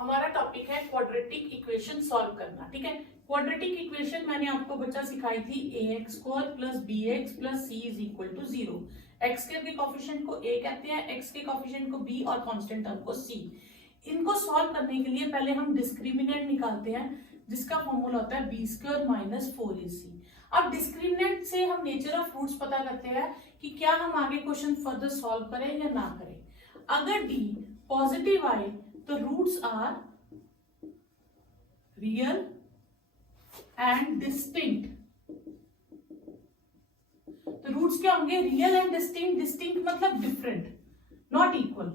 हमारा टॉपिक है quadratic equation solve करना। ठीक है, क्वाड्रेटिक इक्वेशन मैंने आपको बच्चा सिखाई थी ax square plus bx plus c is equal to 0। x के कोफिशिएंट को a कहते हैं, x के कोफिशिएंट को b और कांस्टेंट टर्म को c। इनको सॉल्व करने के लिए पहले हम डिस्क्रिमिनेंट निकालते हैं जिसका फॉर्मूला होता है b स्क्वायर माइनस 4ac। अब डिस्क्रिमिनेंट से हम नेचर ऑफ रूट्स पता करते हैं कि क्या हम आगे क्वेश्चन फर्दर सॉल्व करें या ना करें। अगर d पॉजिटिव आए तो roots are real and distinct. तो रूट्स क्या होंगे? Real and distinct. डिस्टिंक्ट मतलब डिफरेंट, नॉट इक्वल।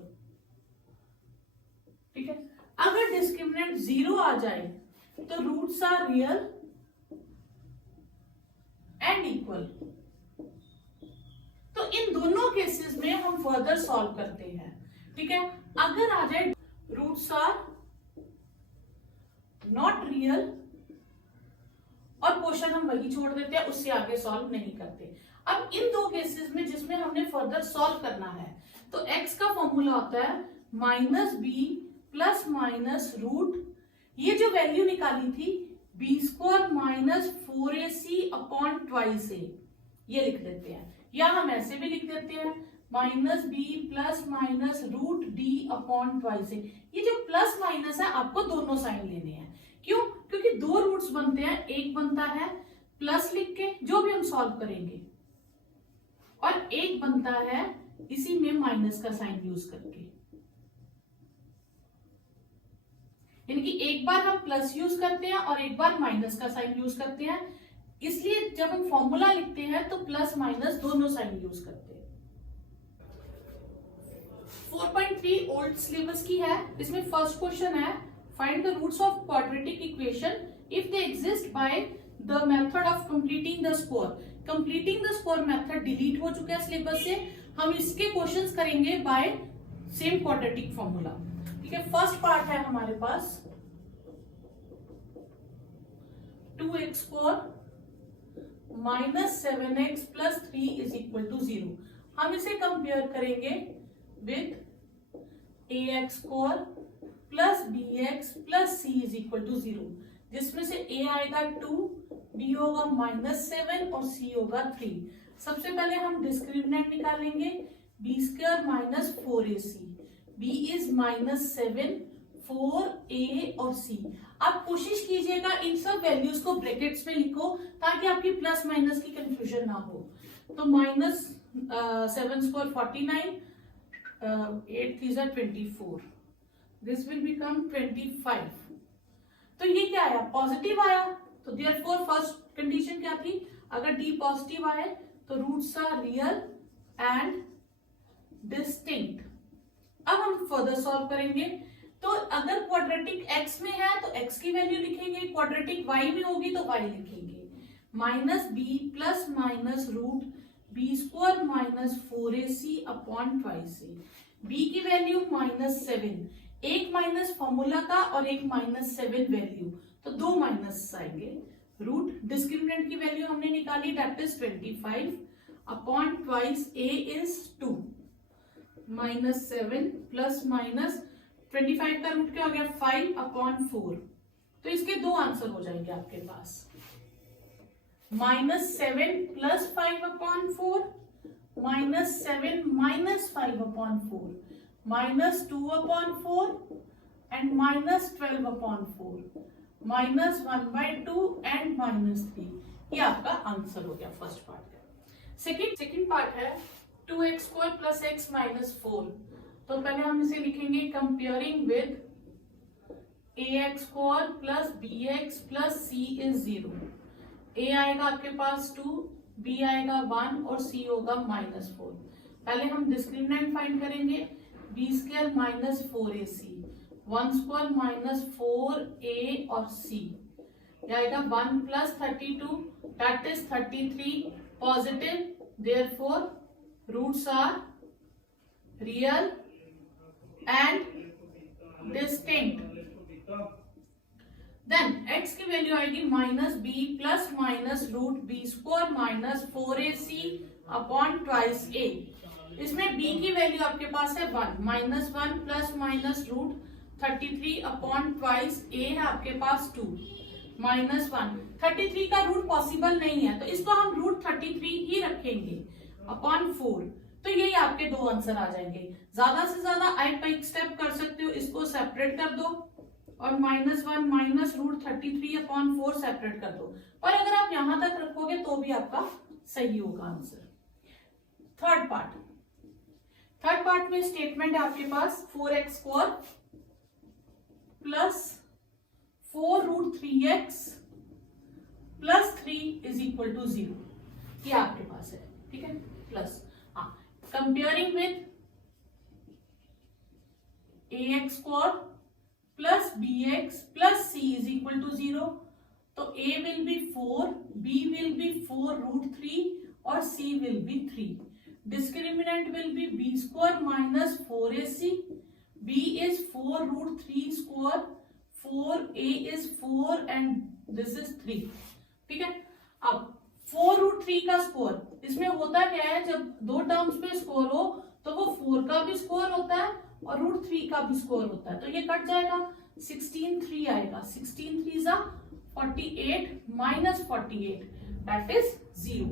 ठीक है, अगर डिस्क्रिमिनेंट 0 आ जाए तो roots are real and equal. तो इन दोनों केसेस में हम फर्दर सॉल्व करते हैं। ठीक है, अगर आ जाए रूट्स आर नॉट रियल और क्वेश्चन हम वही छोड़ देते हैं, उससे आगे सॉल्व नहीं करते। अब इन दो केसेस में जिसमें हमने फर्दर सॉल्व करना है तो x का फॉर्मूला होता है minus b plus minus root, ये जो वैल्यू निकाली थी b square minus 4ac upon twice a, ये लिख देते हैं। या हम ऐसे भी लिख देते हैं minus b plus minus root d upon twice a. ये जो प्लस माइनस है आपको दोनों साइन लेने हैं। क्यों? क्योंकि दो रूट्स बनते हैं, एक बनता है प्लस लिख के जो भी हम सॉल्व करेंगे, और एक बनता है इसी में माइनस का साइन यूज करके। यानी कि एक बार हम प्लस यूज करते हैं और एक बार माइनस का साइन यूज करते हैं। इसलिए जब हम फॉर्मूला लिखते हैं तो प्लस माइनस दोनों साइन यूज करते हैं। 4.3 ओल्ड सिलेबस की है। इसमें फर्स्ट क्वेश्चन है find the roots of quadratic equation if they exist by the method of completing the square. Completing the square method delete हो चुका है सिलेबस से। हम इसके क्वेश्चंस करेंगे बाय सेम क्वाड्रेटिक फॉर्मूला। ठीक है, फर्स्ट पार्ट है हमारे पास 2x square minus 7x plus 3 is equal to 0। हम इसे कंपेयर करेंगे with ax square plus bx plus c is equal to 0, जिसमें से a आएगा 2, b होगा माइनस 7 और c होगा 3। सबसे पहले हम डिस्क्रिमिनेंट निकालेंगे b square minus 4ac, b is minus 7, 4a और c। आप कोशिश कीजिएगा इन सब वैल्यूज को ब्रैकेट्स में लिखो ताकि आपकी प्लस माइनस की कंफ्यूजन ना हो। तो minus 7 square 49, 8 3 24, this will become 25। तो ये क्या आया? पॉजिटिव आया। तो देयरफॉर फर्स्ट कंडीशन क्या थी? अगर d पॉजिटिव आए तो roots are real and distinct. अब हम फर्दर सॉल्व करेंगे। तो अगर क्वाड्रेटिक x में है तो x की वैल्यू लिखेंगे, क्वाड्रेटिक y में होगी तो y लिखेंगे। Minus b plus minus root b square minus 4ac upon twice a. b की वैल्यू माइनस 7, एक माइनस फॉर्मूला का और एक माइनस 7 वैल्यू, तो दो माइनस आएंगे। रूट डिस्क्रिमिनेंट की वैल्यू हमने निकाली, that is 25 upon twice a is 2, minus 7 plus minus 25 का रूट क्या हो गया? 5 अपॉन 4। तो इसके दो आंसर हो जाएंगे आपके पास, minus 7 plus 5 upon 4, minus 7 minus 5 upon 4, minus 2 upon 4 and minus 12 upon 4, minus 1/2 and minus 3। ये आपका आंसर हो गया फर्स्ट पार्ट का। सेकेंड पार्ट है 2x square plus x minus 4। तो पहले हम इसे लिखेंगे comparing with ax square plus bx plus c is 0। a आएगा आपके पास 2, b आएगा 1 और c होगा माइनस 4। पहले हम डिस्क्रिमिनेंट फाइंड करेंगे b square minus 4ac, 1 square minus 4a और c। यह आएगा 1 plus 32 that is 33 positive, therefore roots are real and distinct. Then x की वैल्यू आएगी minus b plus minus root b square minus 4ac upon twice a। इसमें b की value आपके पास है 1, -1 plus minus root 33 upon twice a है आपके पास 2 minus 1। 33 का रूट पॉसिबल नहीं है तो इसको हम रूट 33 ही रखेंगे अपॉन 4। तो यही आपके दो आंसर आ जाएंगे। ज्यादा से ज्यादा आप एक स्टेप कर सकते हो, इसको सेपरेट कर दो और -1 माइनस रूट 33 अपॉन 4 सेपरेट कर दो। पर अगर आप यहां तक रखोगे तो भी आपका सही होगा आंसर। थर्ड पार्ट में स्टेटमेंट है आपके पास 4x² plus 4√3x plus 3 is equal to 0। ये आपके पास है, ठीक है। Plus comparing with ax² plus bx plus c is equal to 0। तो a will be 4, b will be 4√3 और c will be 3। Discriminant will be b² minus 4ac. b is 4√3 square, 4a is 4 and this is 3। ठीक है। अब 4√3 का square, इसमें होता क्या है, जब दो टर्म्स में स्क्वायर हो तो वो 4 का भी स्क्वायर होता है और √3 का भी स्क्वायर होता है। तो ये कट जाएगा, 16 3 आएगा, 16 3 48 माइनस 48 दैट इज 0।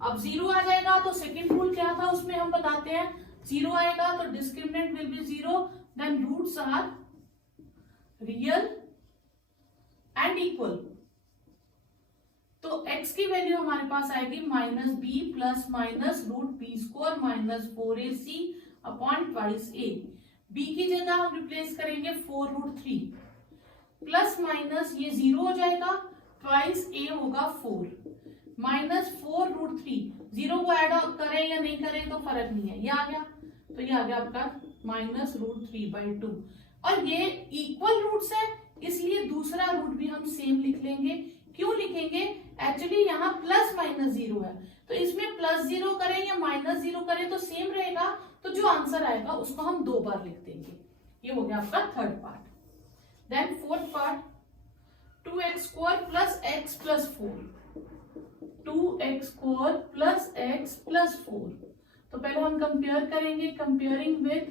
अब 0 आ जाएगा तो सेकेंड रूल क्या था उसमें हम बताते हैं। 0 आएगा तो discriminant will be 0, then roots are real and equal. तो x की वैल्यू हमारे पास आएगी -b plus minus √b² minus 4ac upon twice a। b की जगह हम रिप्लेस करेंगे 4√3 प्लस माइनस ये 0 हो जाएगा, ट्वाइस a होगा 4 माइनस 4√3। 0 को ऐड करें या नहीं करें तो फर्क नहीं है, ये आ गया। तो ये आ गया आपका -√3/2 और ये इक्वल रूट्स है इसलिए दूसरा रूट भी हम सेम लिख लेंगे। क्यों लिखेंगे, एक्चुअली यहाँ प्लस माइनस 0 है तो इसमें +0 करें या -0 करें तो सेम रहेगा। तो जो आंसर आएगा उसको हम 2 बार लिख देंगे। ये हो गया आपका third part. Then fourth part 2x² plus x plus 4। 2x² plus x plus 4। तो पहले हम कंपेयर करेंगे, comparing with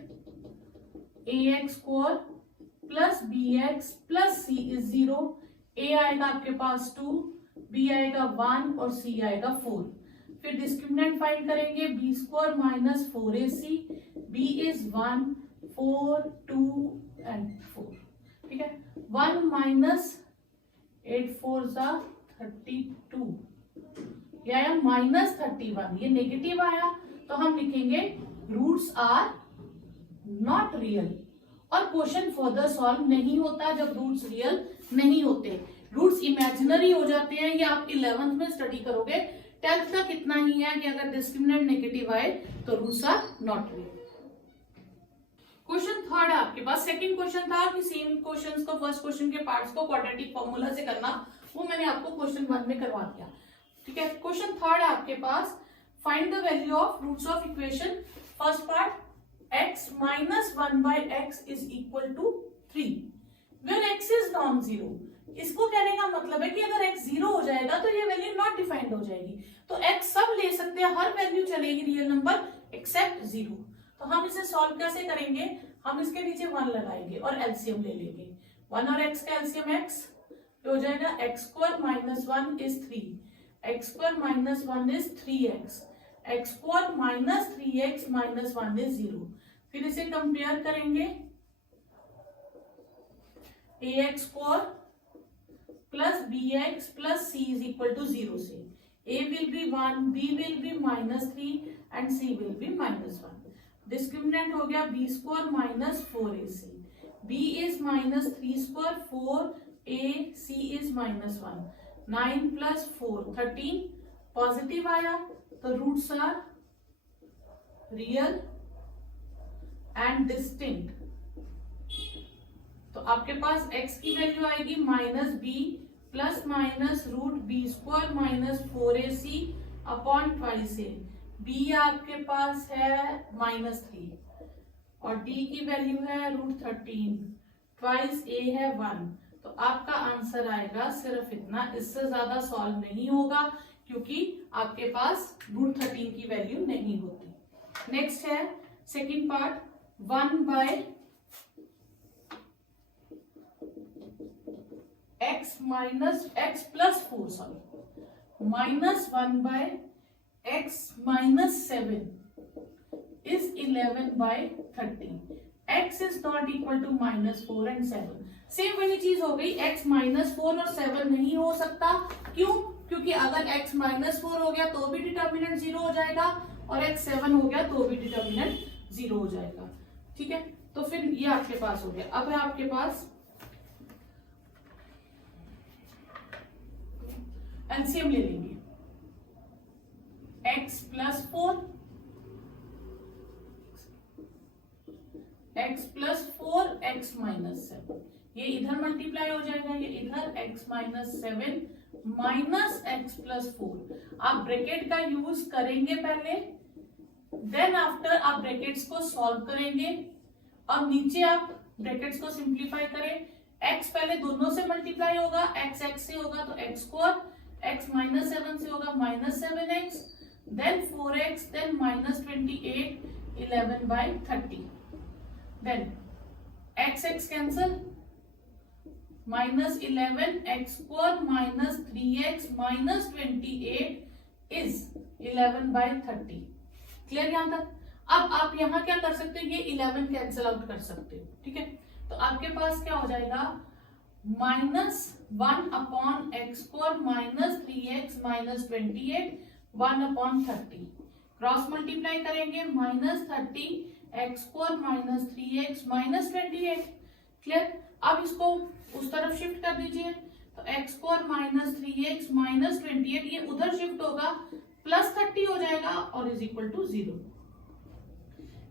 ax² plus bx plus c is 0। a आएगा आपके पास 2, b आएगा 1 और c आएगा 4। फिर डिस्क्रिमिनेंट फाइंड करेंगे, b² minus 4ac, b is 1 4 2 and 4। ठीक है। 1 माइनस 8 4 32, ये आया -31, ये नेगेटिव आया तो हम लिखेंगे रूट्स आर नॉट रियल। और क्वेश्चन फर्दर सॉल्व नहीं होता जब रूट्स रियल नहीं होते, रूट्स इमेजिनरी हो जाते हैं। ये आप 11th में स्टडी करोगे, 10th तक इतना ही है कि अगर डिस्क्रिमिनेंट नेगेटिव आए तो roots are not real. Question third है आपके पास। सेकंड क्वेश्चन था कि सेम क्वेश्चंस को, फर्स्ट क्वेश्चन के पार्ट्स को क्वाड्रेटिक फॉर्मूला से करना, वो मैंने आपको क्वेश्चन 1 में करवा दिया। ठीक है। क्वेश्चन थर्ड है आपके पास, find the value of roots of equation. First part x minus 1/x is equal to 3 when x is non zero. इसको कहने का मतलब है कि अगर x 0 हो जाएगा तो ये वैल्यू नॉट डिफाइंड हो जाएगी। तो x सब ले सकते हैं, हर वैल्यू चलेगी रियल नंबर एक्सेप्ट 0। तो हम इसे सॉल्व कैसे करेंगे, हम इसके नीचे 1 लगाएंगे और एलसीएम ले लेंगे। 1 और x का एलसीएम x हो जाएगा, x² minus 1 is 3, x² minus 1 is 3x, x² minus 3x minus 1 is 0। फिर इसे कंपेयर करेंगे, ax² plus bx plus c is equal to 0 से। a will be 1, b will be -3 and c will be -1। Discriminant हो गया b² minus 4ac, b is -3² 4a, c is -1। 9 plus 4 13, positive आया तो roots are real and distinct. तो आपके पास x की value आएगी -b plus minus √b² minus 4ac upon twice a। b आपके पास है -3 और d की वैल्यू है √13, ट्वाइस a है 1। तो आपका आंसर आएगा सिर्फ इतना, इससे ज्यादा सॉल्व नहीं होगा क्योंकि आपके पास √13 की वैल्यू नहीं होती। नेक्स्ट है second part, 1/x x minus x plus 4 sorry minus 1 by x minus 7 is 11 by 30. x is not equal to -4 and 7. Same वही चीज हो गई. x -4 और 7 नहीं हो सकता. क्यों? क्योंकि अगर x -4 हो गया तो भी डिटर्मिनेंट 0 हो जाएगा और x 7 हो गया तो भी डिटर्मिनेंट 0 हो जाएगा. ठीक है, तो फिर ये आपके पास हो गया. अब है आपके पास एलसीएम ले लेंगे. x plus 4 x plus 4 x minus 7 ये इधर मल्टीप्लाई हो जाएगा, ये इधर x minus 7 minus x plus 4. आप ब्रैकेट का यूज करेंगे पहले, देन आफ्टर आप ब्रैकेट्स को सॉल्व करेंगे और नीचे आप ब्रैकेट्स को सिंप्लीफाई करें. x पहले दोनों से मल्टीप्लाई होगा, x x से होगा तो x स्क्वायर, x माइनस 7 से होगा minus 7x, then 4x, then minus 28, 11 by 30. Then x x cancel, minus 11 x square minus 3x minus 28 is 11 by 30. Clear यहाँ तक? अब आप यहाँ क्या कर सकते हो, ये 11 कैंसिल आउट कर सकते हो. ठीक है, तो आपके पास क्या हो जाएगा, -1 upon x square minus 3x minus 28 1 upon 30. Cross multiply करेंगे, -30 x square minus 3x minus 28. Clear? अब इसको उस तरफ शिफ्ट कर दीजिए, तो x square minus 3x minus 28 ये उधर शिफ्ट होगा, प्लस 30 हो जाएगा और is equal to 0.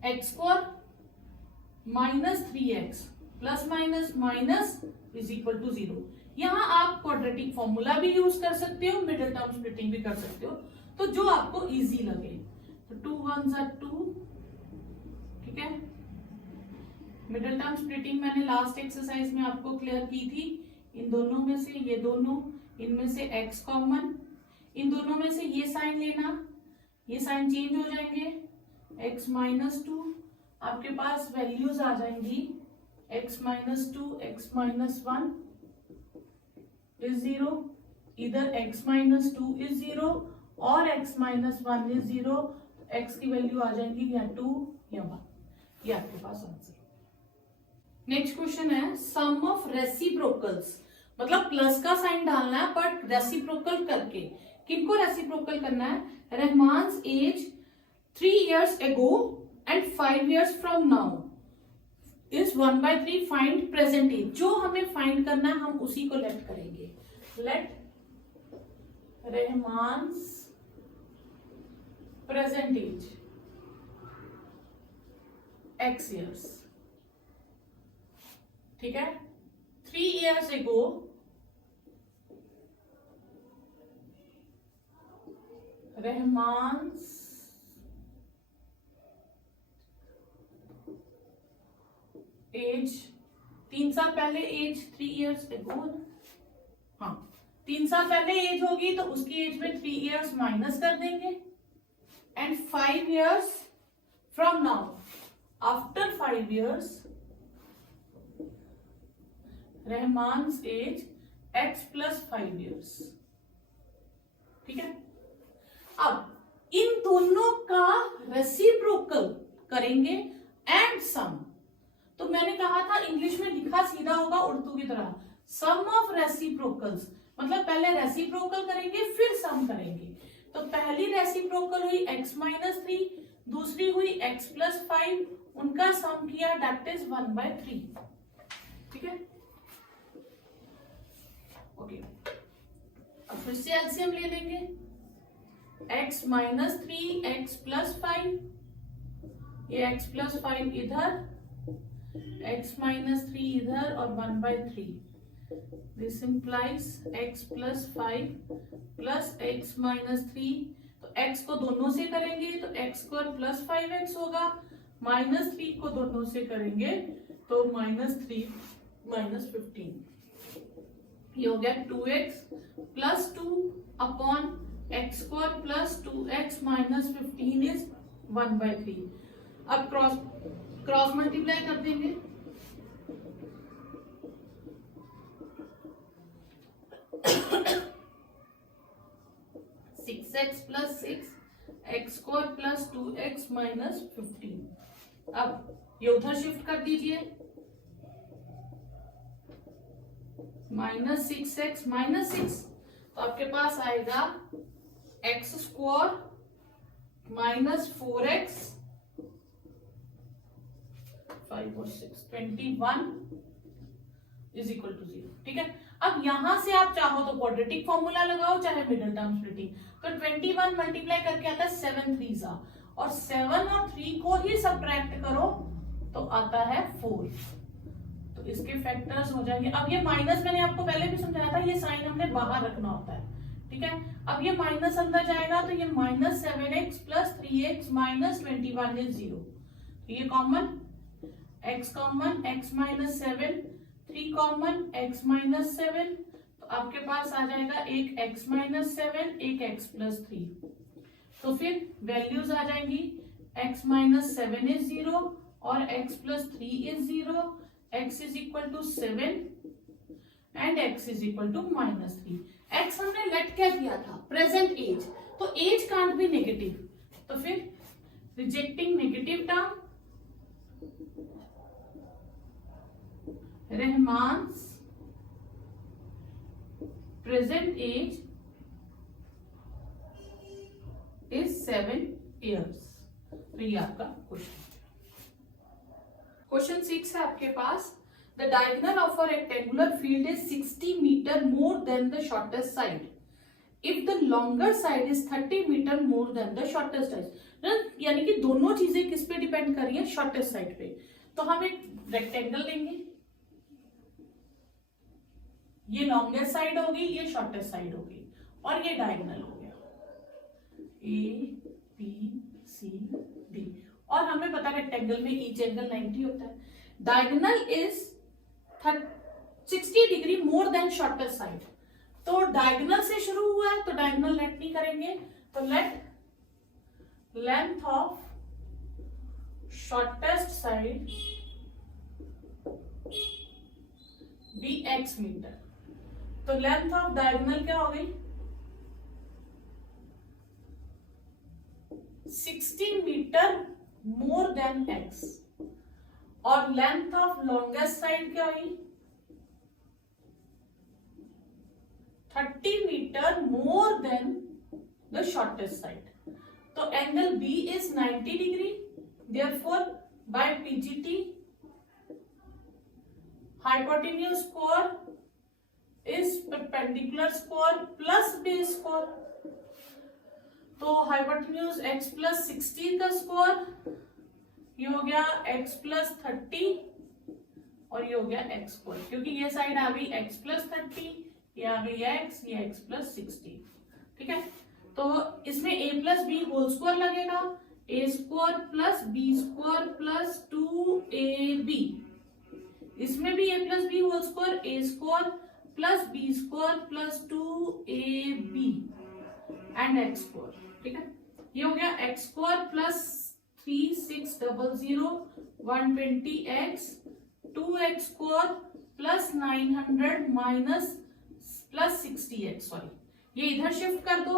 X square minus 3x plus minus minus is equal to 0. यहाँ आप क्वाड्रेटिक फॉर्मूला भी यूज कर सकते हो, मिडिल टर्म स्प्लिटिंग भी कर सकते हो, तो जो आपको इजी लगे. तो 2 1 are 2. ठीक है, मिडिल टर्म स्प्लिटिंग मैंने लास्ट एक्सरसाइज में आपको क्लियर की थी. इन दोनों में से ये दोनों, इनमें से x कॉमन, इन दोनों में से ये साइन लेना, ये साइन चेंज हो जाएंगे, x माइनस 2. आपके पास वैल्यूज आ जाएंगी x minus 2, x minus 1 is 0, इधर x माइनस 2 इज 0 और x माइनस 1 इज 0. x की वैल्यू आ जाएंगी या 2 या 1. ये आपके पास आंसर. नेक्स्ट क्वेश्चन है सम ऑफ रेसिप्रोकल्स. मतलब प्लस का साइन डालना है बट रेसिप्रोकल करके. किनको रेसिप्रोकल करना है? रहमान्स as 3 years ago and 5 years from now is 1/3. Find present age. जो हमें फाइंड करना है हम उसी को लेट करेंगे. Let Rahman's present age x years. ठीक है, 3 years ago रहमान्स एज, 3 साल पहले एज 3 years ago. हाँ, 3 साल पहले एज होगी तो उसकी एज में 3 years माइनस कर देंगे and 5 years from now. After 5 years, Rahman's age x plus 5 years. ठीक है, अब इन दोनों का रेसिप्रोकल करेंगे एंड सम. तो मैंने कहा था इंग्लिश में लिखा सीधा होगा उर्दू की तरह, सम ऑफ रेसिप्रोकल्स. मतलब पहले रेसिप्रोकल करेंगे फिर सम करेंगे. तो पहली रेसिप्रोकल हुई x माइनस 3, दूसरी हुई x प्लस 5, उनका सम किया दैट इज 1/3. ठीक है, ओके. अब फिर से एलसीएम ले लेंगे. x माइनस 3 x प्लस 5, ये x प्लस 5 इधर, x माइनस 3 इधर और 1/3. This implies x plus 5 plus x minus 3. तो x को दोनों से करेंगे तो x स्क्वायर प्लस 5x होगा, -3 को दोनों से करेंगे तो -3 माइनस 15. ये हो गया 2x plus 2 upon x square plus 2x minus 15 is 1/3. अब क्रॉस मल्टीप्लाई कर देंगे. 6x plus 6 x square plus 2x minus 15। अब ये उधर शिफ्ट कर दीजिए, माइनस 6x माइनस 6, तो आपके पास आएगा एक्स स्क्वायर माइनस 4x 5 और 6 21 इज इक्वल टू 0। ठीक है, अब यहां से आप चाहो तो क्वाड्रेटिक फॉर्मूला लगाओ, चाहे मिडिल टर्म स्प्लिटिंग। तो 21 मल्टीप्लाई करके आता है 7 3 और 7 और 3 को ही सब्ट्रैक्ट करो तो आता है 4। तो इसके फैक्टर्स हो जाएंगे। अब ये माइनस मैंने आपको पहले भी समझाया था, ये साइन हमने बाहर रखना होता है। ठीक है, अब ये माइनस अंदर जाएगा तो ये minus 7x plus 3x minus 21 is 0। ये common, x common, x minus 7, 3 common, x minus 7, तो आपके पास आ जाएगा एक x माइनस 7, एक x प्लस 3। तो फिर वैल्यूज आ जाएंगी, x माइनस 7 इज 0 और x plus 3 is 0, x is equal to 7 and x is equal to minus 3। x हमने लेट क्या दिया था, प्रेजेंट एज, तो एज कांट बी नेगेटिव, तो फिर rejecting negative term, Rahman's present age is 7 years। तो ये आपका क्वेश्चन। क्वेश्चन 6 है आपके पास, the diagonal of a rectangular field is 60 metre more than the shortest side if the longer side is 30 metre more than the shortest side. यानी कि दोनों चीजें किस पे डिपेंड कर रही है, शॉर्टेस्ट साइड पे। तो हम एक रेक्टेंगल लेंगे, ये लॉन्गेस्ट साइड होगी, ये शॉर्टेस्ट साइड होगी, और ये डायगोनल हो गया ए बी सी डी। और हमें पता है रेक्टेंगल में ईच एंगल 90 होता है। Diagonal is 60 degree more than shortest side. तो डायगोनल से शुरू हुआ है तो डायगोनल लेट नहीं करेंगे, तो let length of shortest side be x metre. तो लेंथ ऑफ डायगोनल क्या हो गई, 60 मीटर मोर देन x, और लेंथ ऑफ लॉन्गेस्ट साइड क्या हुई, 30 metre more than the shortest side. तो angle B is 90 degree, therefore by PGT hypotenuse square is perpendicular square plus base square। तो hypotenuse x plus 60 का square, ये हो गया x plus 30 और ये हो गया x स्क्वायर, क्योंकि ये साइड आ गई x प्लस 30, ये आ गई x, ये x प्लस 60। ठीक है, तो इसमें a plus b whole square लगेगा, a square plus b square plus 2ab, इसमें भी a plus b whole square, a square plus b square plus 2ab and x square. ठीक है, ये हो गया x square plus 3600 120x 2x square plus 900 minus plus 60x, sorry ये इधर shift कर दो,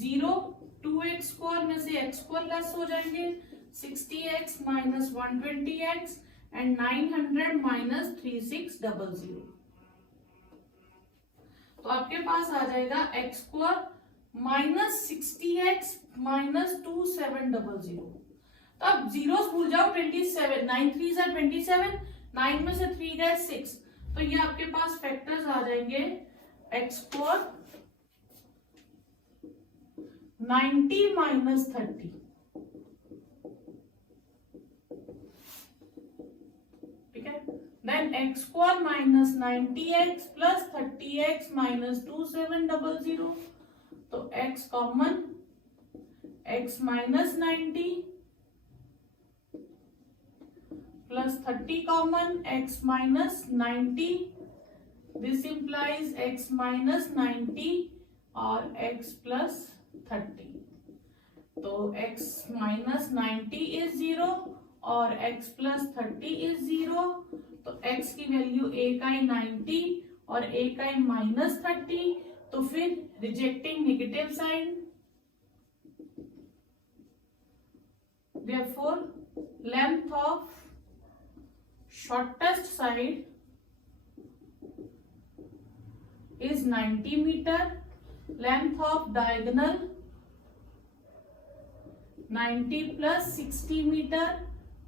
0 2x स्क्वायर में से x स्क्वायर लेस हो जाएंगे, 60x minus 120x and 900 minus 3600। तो आपके पास आ जाएगा x square minus 60x minus 2700। तो अब जीरो भूल जाओ, 27 9 3 are 27, 9 में से 3 गए 6, तो ये आपके पास फैक्टर्स आ जाएंगे x स्क्वायर 90 माइनस 30। ठीक है, then x square minus 90x plus 30x minus 2700। तो x common, x minus 90 plus 30 common, x minus 90, this implies x minus 90 और x प्लस 30। तो x माइनस 90 इज 0 और x प्लस 30 इज 0। तो x की value a का 90 और a का minus 30, तो फिर rejecting negative sign, therefore length of shortest side is 90 meter, length of diagonal 90 plus 60 meter,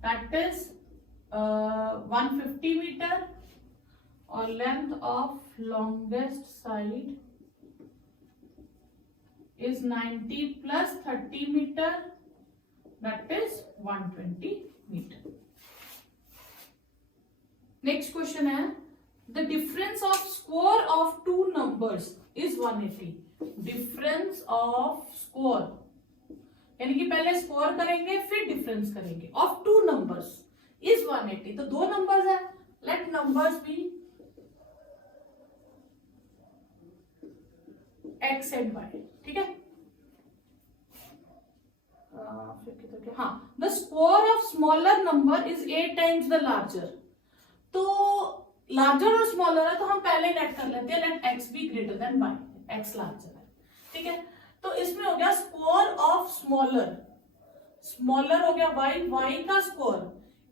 that is 150 meter, और length of longest side is 90 plus 30 meter, that is 120 meter. Next question है, the difference of square of two numbers is 180. Difference of square यानी कि पहले score करेंगे फिर difference करेंगे, of two numbers is 180. तो दो नंबर्स है, let numbers be x and y. ठीक है, हाँ, the square of smaller number is 8 times the larger. तो लार्जर और स्मॉलर है तो हम पहले लेट कर लेते हैं, let x be greater than y, x larger है. ठीक है, तो इसमें हो गया स्क्वायर ऑफ स्मॉलर, स्मॉलर हो गया y, y का square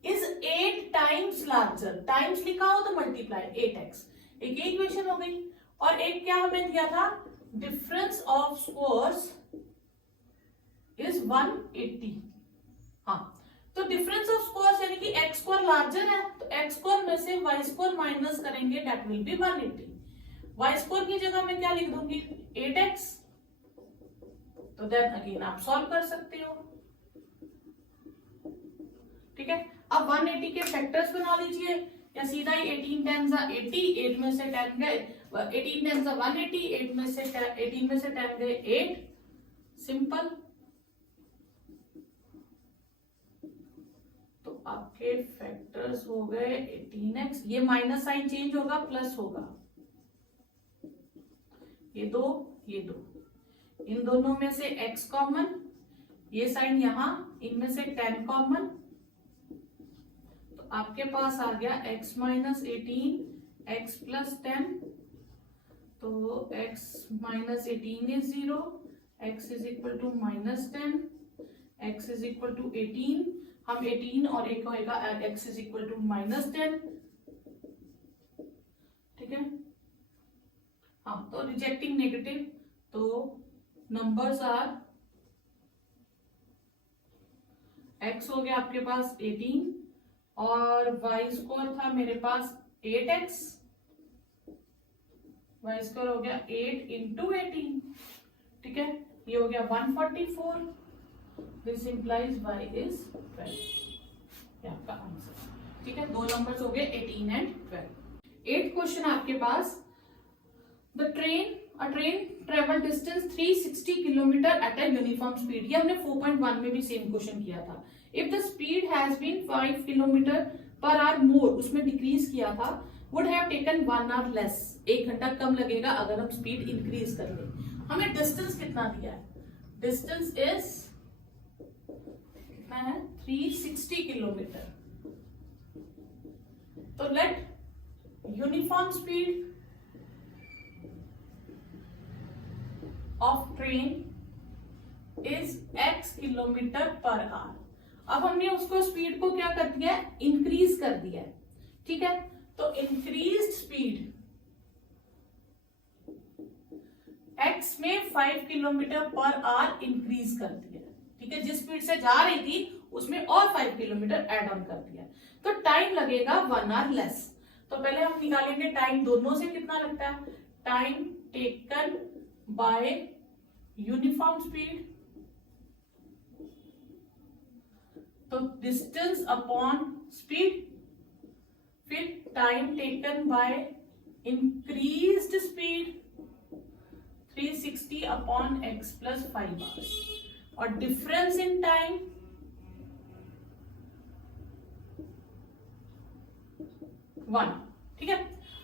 is 8 times larger, times लिखा हो तो मल्टीप्लाई 8x. एक इक्वेशन हो गई. और एक क्या हमें दिया था, डिफरेंस ऑफ स्क्वायर्स इज 180. हाँ, तो डिफरेंस ऑफ स्क्वायर्स यानी कि x स्क्वायर लार्जर है तो x स्क्वायर में से y स्क्वायर माइनस करेंगे, that will be 180. y square की जगह में क्या लिख दूंगी, 8x. तो देन अगेन आप सॉल्व कर सकते हो. ठीक है, अब 180 के फैक्टर्स बना लीजिए, या सीधा ही 18 10 80, 8 में से 10 गए, 18 10 180, 8 में से 18 में से 10 गए 8. सिंपल. तो आपके फैक्टर्स हो गए 18x, ये माइनस साइन चेंज होगा, प्लस होगा, ये दो, ये दो, इन दोनों में से x कॉमन, ये साइन यहां, इनमें से 10 कॉमन, तो आपके पास आ गया x माइनस 18 x प्लस 10. तो x minus 18 is 0, x is equal to minus 10, x is equal to 18. हम 18 और एक होएगा x is equal to minus 10. ठीक है, हाँ, तो रिजेक्टिंग नेगेटिव, तो नंबर्स आर x हो गया आपके पास 18 और y स्क्वायर था मेरे पास 8x, y स्क्वायर हो गया 8 इंटू 18. ठीक है, ये हो गया 144. This implies y is 12. ये आपका आंसर. ठीक है, दो नंबर्स हो गए 18 एंड 12. 8th क्वेश्चन आपके पास, the a train travel distance 360 kilometre at a uniform speed. ये हमने 4.1 में भी सेम क्वेश्चन किया था. If the speed has been 5 kilometre per hour more, उसमें डिक्रीज किया था, would have taken 1 hour less. 1 घंटा कम लगेगा अगर हम स्पीड इंक्रीज कर लें. हमें डिस्टेंस कितना दिया है, डिस्टेंस इज कितना है 360 किलोमीटर. तो let uniform speed of train is x kilometre per hour. अब हमने उसको स्पीड को क्या कर दिया है, इंक्रीज कर दिया है. ठीक है, तो इंक्रीज्ड स्पीड x में 5 किलोमीटर पर आवर इंक्रीज कर दिया. ठीक है, जिस स्पीड से जा रही थी उसमें और 5 किलोमीटर एड ऑन कर दिया, तो टाइम लगेगा 1 आवर लेस. तो पहले हम निकालेंगे टाइम दोनों से कितना लगता है, time taken bye uniform speed, तो डिस्टेंस अपॉन स्पीड, फिर time taken bye increased speed 360 upon x plus 5 hours, और डिफरेंस इन टाइम वन. ठीक है,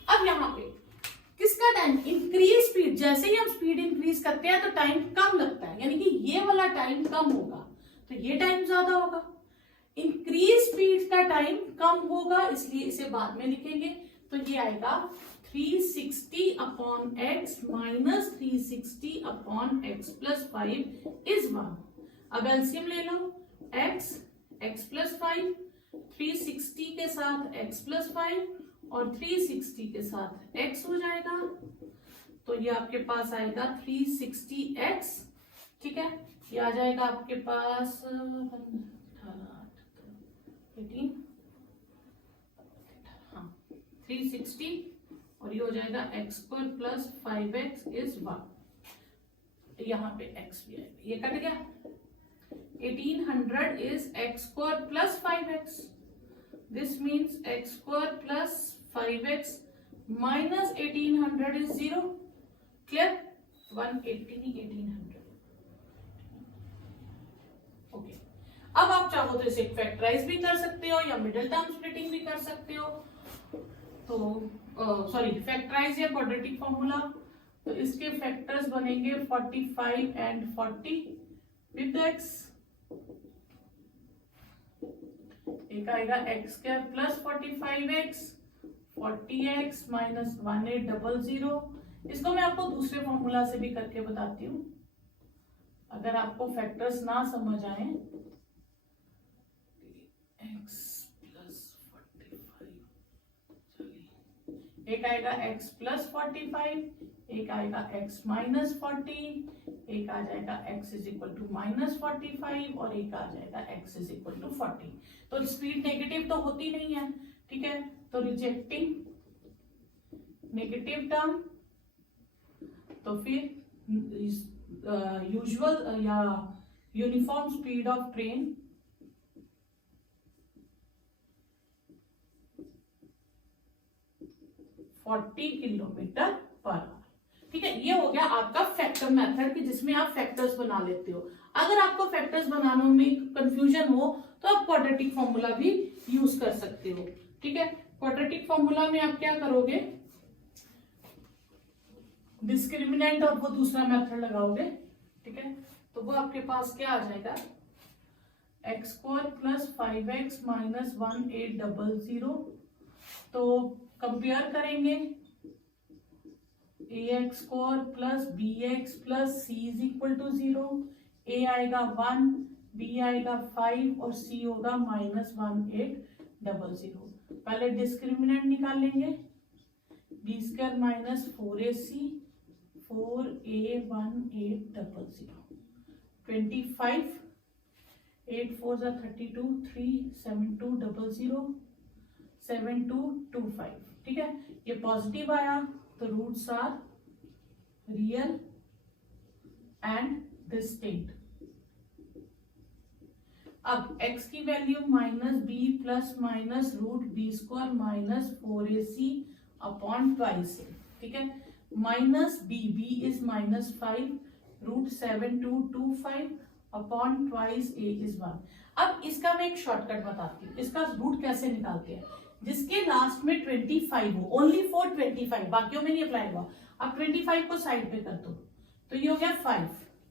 अब यहां पे किसका टाइम, इंक्रीज स्पीड. जैसे ही हम स्पीड इंक्रीज करते हैं तो टाइम कम लगता है, यानी कि ये वाला टाइम कम होगा तो ये टाइम ज्यादा होगा. इंक्रीज स्पीड का टाइम कम होगा, इसलिए इसे बाद में लिखेंगे. तो ये आएगा 360 upon x minus 360 upon x plus 5 is 1। अब एलसीएम ले लो, एक्स प्लस 5, 360 के साथ एक्स प्लस 5 और 360 के साथ एक्स हो जाएगा, तो ये आपके पास आएगा 360x। ठीक है, ये आ जाएगा आपके पास 18, हाँ 360, और ये हो जाएगा x square plus 5x is 1। यहाँ पे x भी आएगा, ये कट गया। 1800 is x square plus 5x, this means x square plus 5x minus 1800 is 0। Clear? 180 नहीं 1800। ओके, अब आप चाहो तो इसे फैक्टराइज भी कर सकते हो या मिडिल टर्म स्प्लिटिंग भी कर सकते हो। तो सॉरी, फैक्टराइज या क्वाड्रेटिक फॉर्मूला, तो इसके फैक्टर्स बनेंगे 45 एंड 40 विद x। एक आएगा x square plus 45x, 40x minus 1800। इसको मैं आपको दूसरे फॉर्मूला से भी करके बताती हूँ, अगर आपको फैक्टर्स ना समझ आए। x प्लस 45, चलिए एक आएगा x प्लस 45, एक आएगा x माइनस 40, एक आ जाएगा x is equal to minus 45 और एक आ जाएगा x इज इक्वल टू 40। तो स्पीड नेगेटिव तो होती नहीं है, ठीक है, तो रिजेक्टिंग नेगेटिव टर्म, तो फिर यूजुअल या uniform speed of train kilometre per our. ठीक है, ये हो गया आपका फैक्टर मेथड कि जिसमें आप फैक्टर्स बना लेते हो। अगर आपको फैक्टर्स बनाने में कंफ्यूजन हो तो आप क्वाड्रेटिक फॉर्मूला भी यूज कर सकते हो। ठीक है, क्वाड्रेटिक फॉर्मूला में आप क्या करोगे, डिस्क्रिमिनेंट और वो दूसरा मेथड लगाओगे। ठीक है, तो वो आपके पास क्या आ जाएगा, x square plus 5x minus 1800। तो कंपेयर करेंगे, ax square plus bx plus c is equal to 0। a आएगा 1, b आएगा 5 और c होगा माइनस 1800। पहले डिस्क्रिमिनेंट निकाल लेंगे, b square minus 4ac 4a1800, 25, 8 4 32, 3 7200, 7225। ठीक है, ये पॉजिटिव आया तो roots are real and distinct. अब x की value minus b plus minus root b square minus 4ac upon twice है। ठीक है, minus b is minus 5 root 7225 upon twice a is 1। अब इसका मैं एक शॉर्टकट बताती हूँ, इसका रूट कैसे निकालते हैं। जिसके लास्ट में 25 हो, ओनली फॉर 25, बाकियों में नहीं अप्लाई हुआ। अब 25 को साइड पे कर दो, तो ये हो गया 5।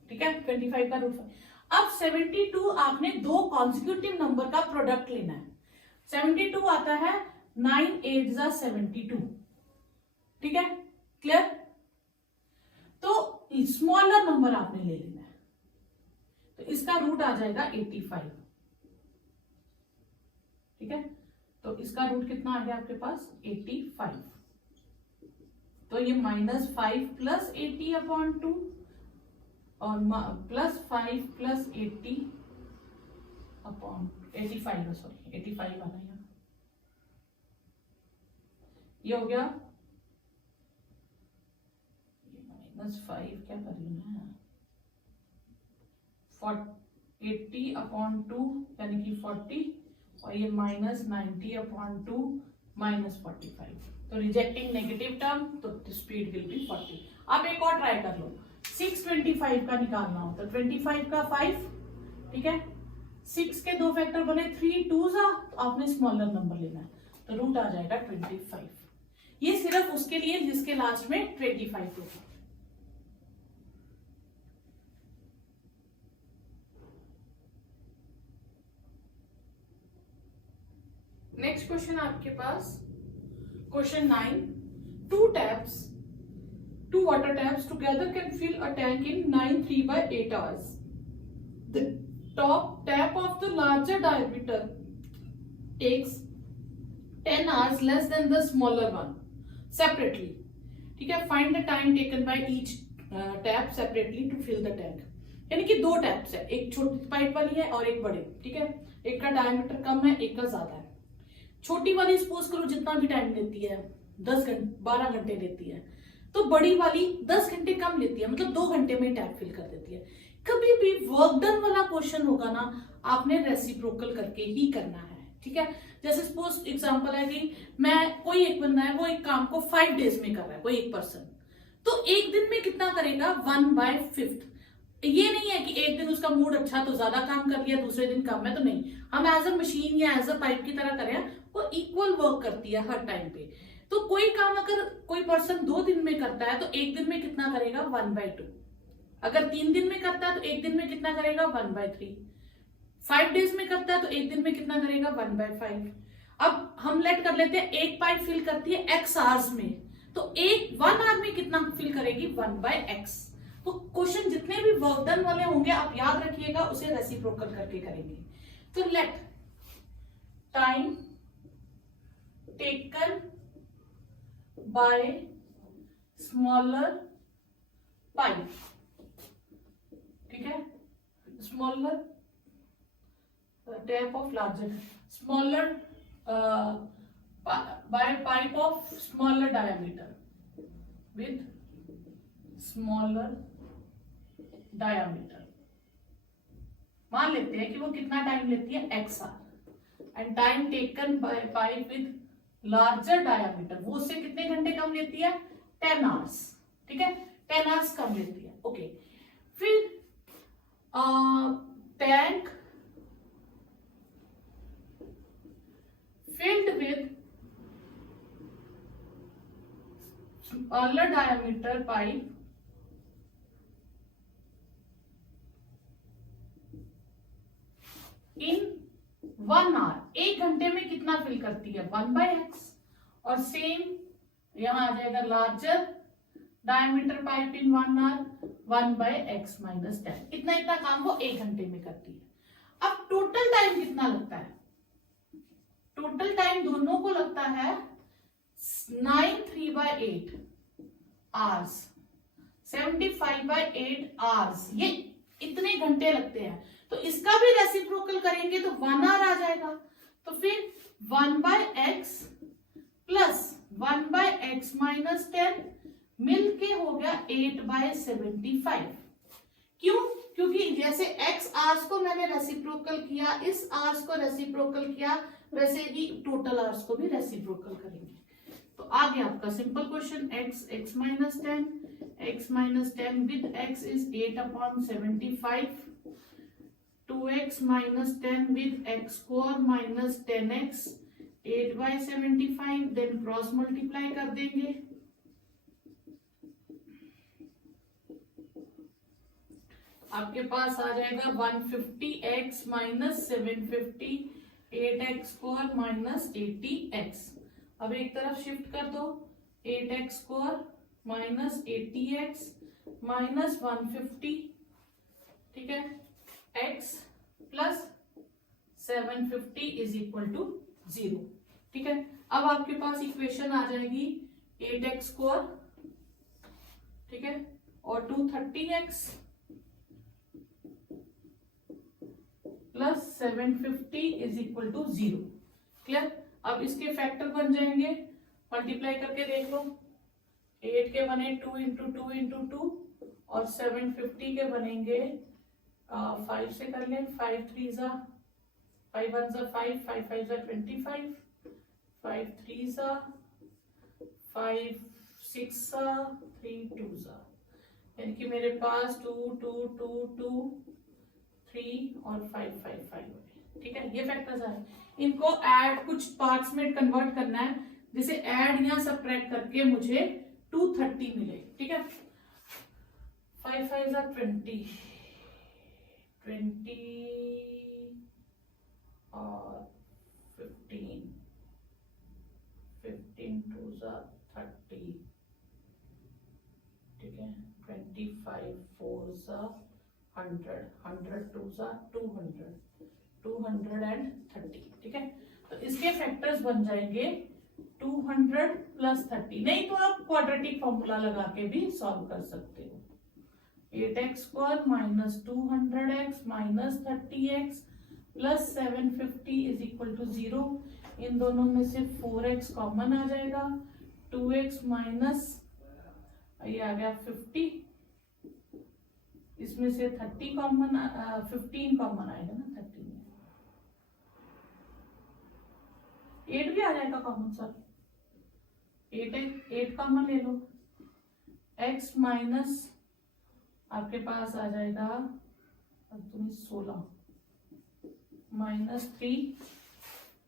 ठीक है, 25 का रूट 5। अब 72 आपने दो कॉन्सिक्यूटिव नंबर का प्रोडक्ट लेना है। 72 आता है 9 8 72। ठीक है, क्लियर? तो स्मॉलर नंबर आपने ले लेना है, तो इसका रूट आ जाएगा 85। ठीक है, तो इसका रूट कितना आ गया आपके पास 85। तो ये माइनस 5 प्लस 80 अपॉन 2 और प्लस 5 प्लस 80 अपॉन 85, सॉरी 85 आना है, ये हो गया माइनस 5 क्या कर रही हूं मैं, 80 अपॉन 2 यानी कि 40 और ये माइनस 90 अपॉन 2 माइनस 45। तो रिजेक्टिंग नेगेटिव टर्म, तो स्पीड विल बी 40। अब एक और ट्राई कर लो, 625 का निकालना हो तो 25 का 5। ठीक है, 6 के दो फैक्टर बने 3 2 तो आपने स्मॉलर नंबर लेना है, तो रूट आ जाएगा 25। ये सिर्फ उसके लिए जिसके लास्ट में 25 होगा। नेक्स्ट क्वेश्चन आपके पास question 9, two water taps together can fill a tank in 9 3/8 hours. The top tap of the larger diameter takes 10 hours less than the smaller one separately. ठीक है, find the time taken by each tap separately to fill the tank. यानी कि दो taps है, एक छोटी pipe वाली है और एक बड़े. ठीक है, एक का डायमीटर कम है, एक का ज्यादा है. छोटी वाली सपोज करो जितना भी टाइम लेती है 10 घंटे 12 घंटे लेती है, तो बड़ी वाली 10 घंटे कम लेती है, मतलब 2 घंटे में टैप फिल कर देती है. कभी भी वर्क डन वाला क्वेश्चन होगा ना, आपने रेसिप्रोकल करके ही करना है. ठीक है, जैसे सपोज एग्जांपल है कि मैं कोई एक बंदा है वो एक काम को 5 डेज में कर रहा है, कोई एक पर्सन, तो एक दिन में कितना करेगा 1/5. ये नहीं है कि एक दिन उसका मूड अच्छा तो ज्यादा काम कर लिया, दूसरे दिन कम है, तो नहीं. हम एज अ मशीन या एज अ पाइप की तरह करें, वो इक्वल वर्क करती है हर टाइम पे. तो कोई काम अगर कोई पर्सन 2 दिन में करता है तो एक दिन में कितना करेगा 1/2. अगर 3 दिन में करता है तो एक दिन में कितना करेगा 1/3. 5 डेज में करता है तो एक दिन में कितना करेगा 1/5. अब हम लेट कर लेते हैं एक पाइप फिल करती है x आवर्स में, तो एक 1 आवर में कितना फिल करेगी 1/x. तो क्वेश्चन जितने भी वर्क डन वाले होंगे आप याद रखिएगा, उसे रेसिप्रोकल करके करेंगे. तो let time taken by smaller pipe. ठीक है, smaller tap of larger, smaller by pipe of smaller diameter with smaller diameter. मान लेते हैं कि वो कितना टाइम लेती है x hour, and time taken by pipe with larger diameter, वो उससे कितने घंटे कम लेती है 10 आवर्स. ठीक है, 10 आवर्स कम लेती है. ओके, फिर tank filled with smaller diameter pipe in 1 hour. 1 घंटे में कितना फिल करती है 1/x. और सेम यहां आ जाएगा लार्जर डायमीटर पाइप इन 1 hour 1/x - 10. इतना काम वो 1 घंटे में करती है. अब टोटल टाइम कितना लगता है? टोटल टाइम दोनों को लगता है 9 3/8 आवर्स, 75/8 आवर्स. ये इतने घंटे लगते हैं. तो इसका भी रेसिप्रोकल करेंगे तो 1 आवर आ जाएगा. तो फिर 1/x प्लस 1/x - 10 मिलके हो गया 8/75. क्यों? क्योंकि जैसे x आवर्स को मैंने रेसिप्रोकल किया, इस आवर्स को रेसिप्रोकल किया, वैसे ही टोटल आवर्स को भी रेसिप्रोकल करेंगे. तो आ गया आपका simple question. x - 10 with x is 8/75. 2x - 10 with x square minus 10x 8/75. Then cross multiply कर देंगे. आपके पास आ जाएगा 150x - 750 8x square minus 80x. अब एक तरफ शिफ्ट कर दो, 8x square minus 80x minus 150. ठीक है, x plus 750 is equal to 0. ठीक है, अब आपके पास इक्वेशन आ जाएगी 8x स्क्वायर, ठीक है, और 230x plus 750 is equal to 0. Clear? अब इसके फैक्टर बन जाएंगे, मल्टीप्लाई करके देख लो. 8 के बने 2 इंटू 2 इंटू 2 और 750 के बनेंगे 5 से कर लें. 5 3 जा 5 1 जा 5 5 5 जा 25 5 3 जा 5 6 जा 3 2 जा, यानी कि मेरे पास 2 2 2 2 3 और 5 5 5. ठीक है, ये फैक्टर्स आए. इनको ऐड कुछ पार्ट्स में कन्वर्ट करना है, जिसे ऐड या सबट्रैक्ट करके मुझे 230 मिले. ठीक है, 5 5 जा 20 और 15 15 2 जा 30 25 4 100, 100 2 200, 230, ठीक है। तो इसके फैक्टर्स बन जाएंगे 200 प्लस 30, नहीं तो आप क्वाड्रेटिक फॉर्मूला लगा के भी सॉल्व कर सकते हो। 8x² minus 200x minus 30x plus 750 is equal to 0। इन दोनों में से 4x कॉमन आ जाएगा, 2x माइनस ये आ गया 50, इसमें से 30 कॉमन 15 कॉमन आएगा ना, 30 में 8 भी आ जाएगा कॉमन सर, 8 कॉमन ले लो। x माइनस आपके पास आ जाएगा तुम्हें 16 माइनस 3,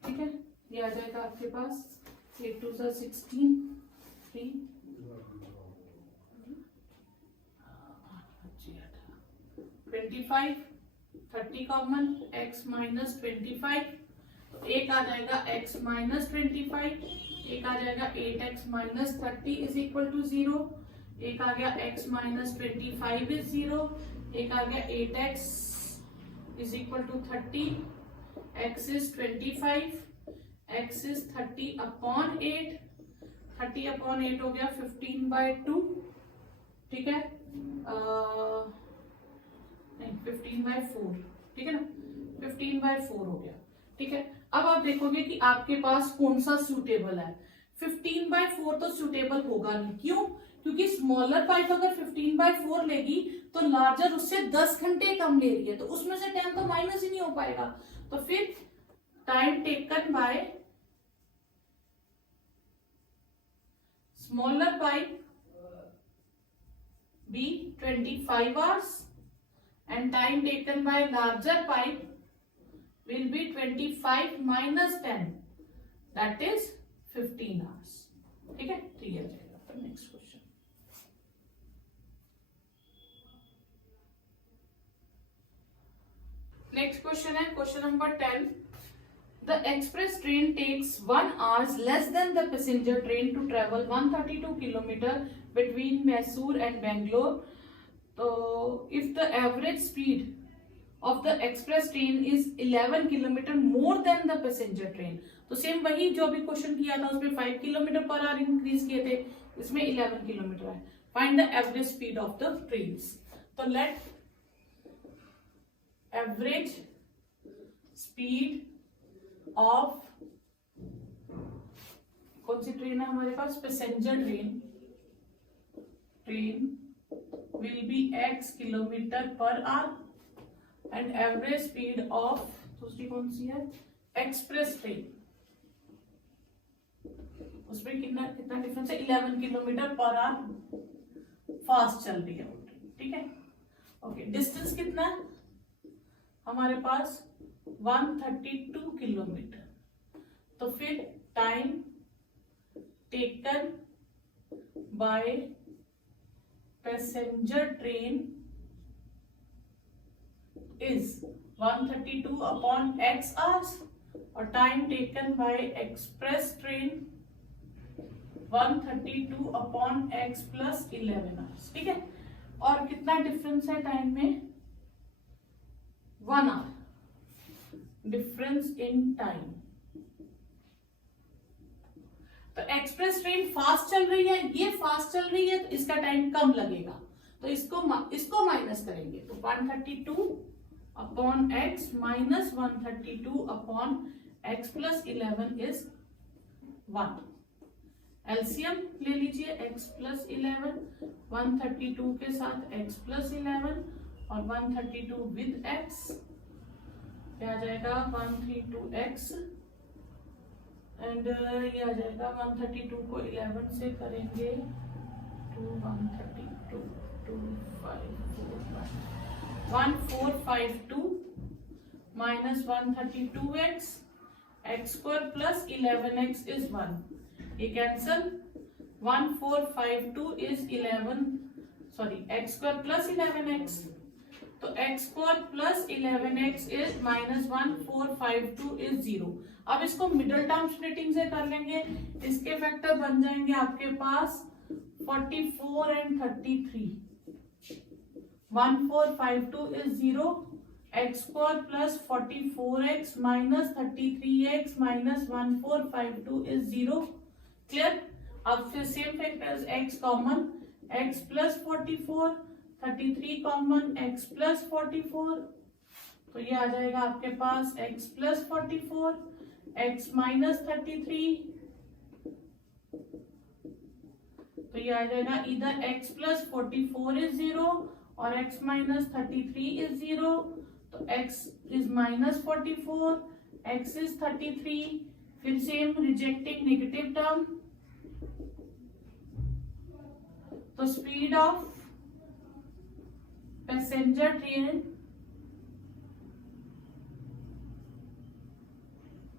ठीक है, ये आ जाएगा आपके पास 8 2 16 3 25, 30 कॉमन, x माइनस 25, तो एक आ जाएगा x माइनस 25, एक आ जाएगा 8x minus 30 is equal to 0, एक आ गया x माइनस 25 इज 0, एक आ गया 8x is equal to 30, x is 25, x is 30 upon 8, 30 upon 8 हो गया 15/2, ठीक है, नहीं 15/4, ठीक है ना, 15/4 हो गया, ठीक है। अब आप देखोगे कि आपके पास कौन सा सूटेबल है। 15/4 तो सूटेबल होगा नहीं, क्यों? क्योंकि स्मॉलर पाइप अगर 15/4 लेगी तो लार्जर उससे 10 घंटे कम ले रही है, तो उसमें से 10 तो माइनस ही नहीं हो पाएगा। तो फिर time taken by smaller pipe be 25 hours and time taken by larger pipe will be 25 minus 10, that is 15 hours, ठीक है, 3 आ जाएगा। नेक्स्ट क्वेश्चन, नेक्स्ट क्वेश्चन है question number 10। The express train takes 1 hour less than the passenger train to travel 132 km between Mysore and Bangalore. So, if the average speed of the express train is 11 km more than the passenger train, तो same वही जो अभी question किया था उसमें 5 km/h increase किए थे, इसमें 11 km है। Find the average speed of the trains. तो लेट एवरेज स्पीड ऑफ कौन सी ट्रेन है हमारे पास, passenger train, train will be x km/h and average speed of दूसरी कौन सी है, एक्सप्रेस ट्रेन, उसमें कितना डिफरेंस है, 11 km/h फास्ट चल रही है वो ट्रेन, ठीक है। ओके, डिस्टेंस कितना है हमारे पास 132 किलोमीटर, तो फिर time taken by passenger train is 132 upon x hours और time taken bye express train 132 upon x plus 11 hours, ठीक है। और कितना डिफरेंस है टाइम में, 1 hour डिफरेंस इन टाइम। तो एक्सप्रेस ट्रेन फास्ट चल रही है, ये फास्ट चल रही है, तो इसका टाइम कम लगेगा, तो इसको माइनस करेंगे, तो 132 upon x minus 132 upon x plus 11 is 1। LCM ले लीजिए, x प्लस 11, 132 के साथ x प्लस 11 और 132 विद x, क्या आ जाएगा 132x एंड ये आ जाएगा 132 को 11 से करेंगे 132 1452 minus 132x, x² plus 11x is 1, ये cancel, 1452 is 11, sorry x² plus 11x, तो x² plus 11x is minus 1452 is 0। अब इसको मिडल टर्म स्प्लिटिंग से कर लेंगे, इसके फैक्टर बन जाएंगे आपके पास 44 and 33, 1452 is 0, x square plus 44x minus 33x minus 1452 is 0. Clear? अब फिर same factors, x common, x plus 44, 33 common, x plus 44, तो ये आ जाएगा आपके पास x प्लस 44, x माइनस 33, तो ये आ जाएगा इधर x प्लस 44 इज 0 और x माइनस 33 इज 0, तो x is minus 44, x is 33, फिर सेम रिजेक्टिंग नेगेटिव टर्म, तो speed of passenger train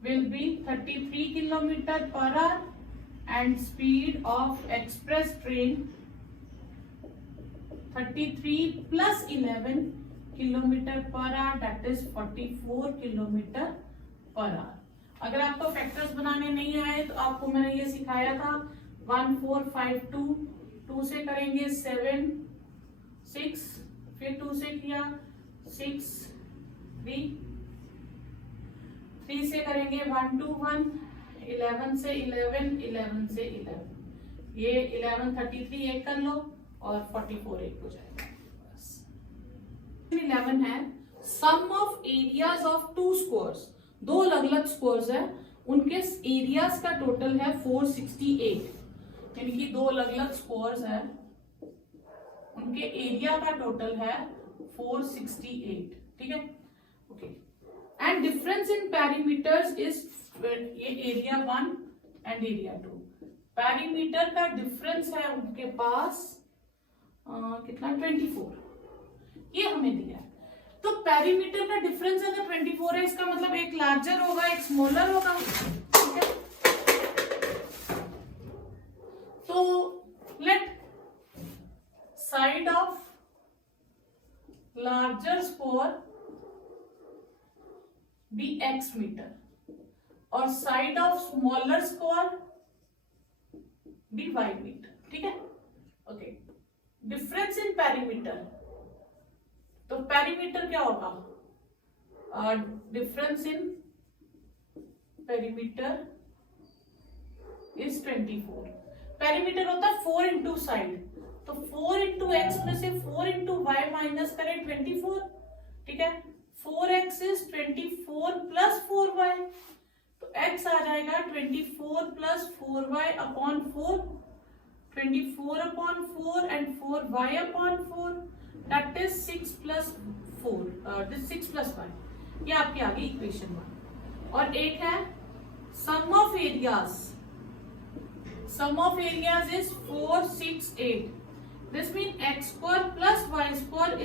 will be 33 kilometer per hour and speed of express train 33 plus 11 kilometer per hour, that is 44 kilometer per hour. अगर आपको factors बनाने नहीं आए तो आपको मैंने ये सिखाया था 1452, 2 से करेंगे 7, 6, फिर 2 से किया 6, 3, 3 से करेंगे 1, 2, 1, 11 से 11, 11 से 11, ये 11, 33 एक कर लो और 44 एक हो जाएगा। 11 है sum of areas of two squares, दो अलग अलग स्क्वायर्स है, उनके एरियाज का टोटल है 468, यानी कि दो अलग अलग स्क्वायर्स है, उनके एरिया का टोटल है 468, ठीक है, okay. And difference in perimeters is, ये एरिया 1 एंड एरिया 2, पैरीमीटर का डिफरेंस है उनके पास कितना 24, ये हमें दिया है। तो पैरीमीटर का डिफरेंस अगर 24 है, इसका मतलब एक लार्जर होगा एक स्मॉलर होगा, ठीक है। तो let side of larger square be x metre और side of smaller square be y metre, ठीक है, ओके। डिफरेंस इन पैरीमीटर, तो पैरीमीटर क्या होगा, difference in perimeter is 24, perimeter होता है 4 इंटू साइड, तो 4 इंटू एक्स में से 4 इंटू वाई माइनस करें 24, ठीक है, 4x इज 24 प्लस 4y, तो x आ जाएगा 24 plus 4y upon 4, 24 upon 4 and 4y upon 4, that is 6 plus 4, 6 plus 5, ये आपकी आ गई इक्वेशन 1। और एक है sum of areas, sum of areas is 468, this mean x square plus y square